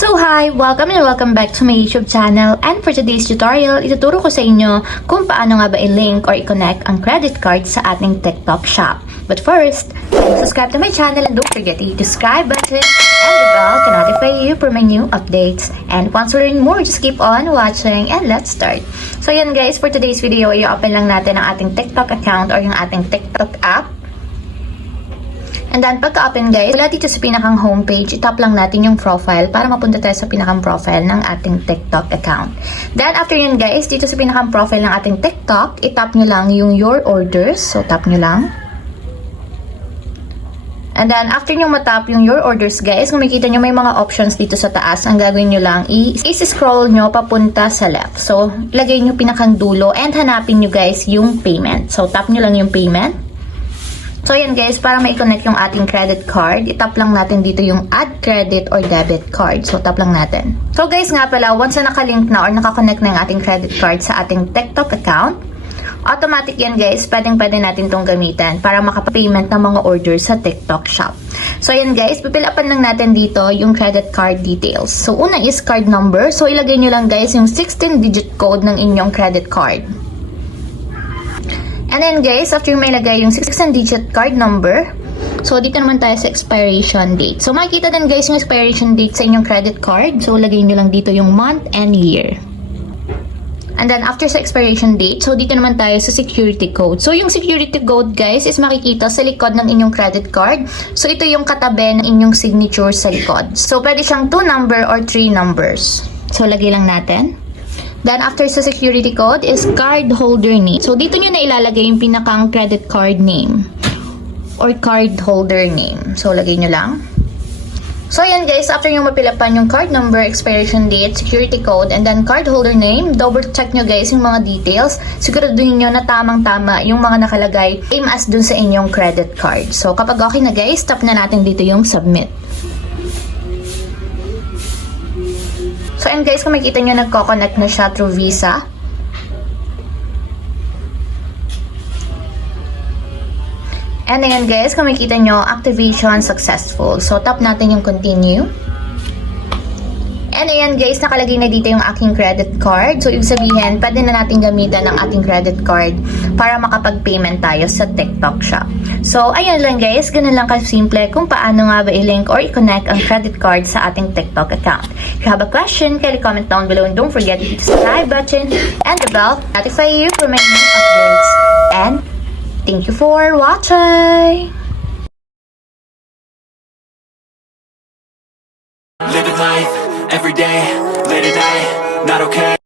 So hi! Welcome and welcome back to my YouTube channel, and for today's tutorial, ituturo ko sa inyo kung paano nga ba i-link or i-connect ang credit card sa ating TikTok shop. But first, subscribe to my channel and don't forget to hit the subscribe button and the bell to notify you for my new updates. And once you learn more, just keep on watching and let's start. So yan guys, for today's video, i-open lang natin ang ating TikTok account or yung ating TikTok app. And then, pagka-open guys, wala dito sa pinakang homepage, itap lang natin yung profile para mapunta tayo sa pinakang profile ng ating TikTok account. Then, after yun guys, dito sa pinakang profile ng ating TikTok, itap nyo lang yung your orders. So, tap nyo lang. And then, after nyo matap yung your orders guys, kung makikita nyo may mga options dito sa taas, ang gagawin nyo lang, i-scroll nyo papunta sa left. So, lagay nyo pinakang dulo and hanapin nyo guys yung payment. So, tap nyo lang yung payment. So, yan guys, para ma-connect yung ating credit card, itap lang natin dito yung add credit or debit card. So, tap lang natin. So, guys nga pala, once na nakalink na or nakakonect na yung ating credit card sa ating TikTok account, automatic yan guys, pwede natin itong gamitan para makapayment ng mga orders sa TikTok shop. So, yan guys, pipilapan lang natin dito yung credit card details. So, una is card number. So, ilagay nyo lang guys yung 16-digit code ng inyong credit card. And then guys, after may lagay yung 16-digit card number, so dito naman tayo sa expiration date. So makikita din guys yung expiration date sa inyong credit card. So lagay nyo lang dito yung month and year. And then after sa expiration date, so dito naman tayo sa security code. So yung security code guys is makikita sa likod ng inyong credit card. So ito yung katabi ng inyong signature sa likod. So pwede siyang 2 number or 3 numbers. So lagay lang natin. Then, after sa security code is card holder name. So, dito nyo na ilalagay yung pinakang credit card name or card holder name. So, lagay nyo lang. So, ayan guys, after nyo mapilapan yung card number, expiration date, security code, and then card holder name, double check nyo guys yung mga details. Siguraduhin nyo na tamang-tama yung mga nakalagay same as dun sa inyong credit card. So, kapag okay na guys, tap na natin dito yung submit. So, and guys, kung makikita nyo, nagko-connect na siya through Visa. And ayan guys, kung makikita nyo, activation successful. So, tap natin yung continue. And ayan guys, nakalagay na dito yung aking credit card. So, ibig sabihin, pwede na natin gamitan ang ating credit card para makapag-payment tayo sa TikTok shop. So, ayun lang guys, ganun lang kasimple kung paano nga ba i-link or i-connect ang credit card sa ating TikTok account. If you have a question, kindly comment down below and don't forget to hit the subscribe button and the bell to notify you for my new uploads. And thank you for watching! Living life, every day, late at night, not okay.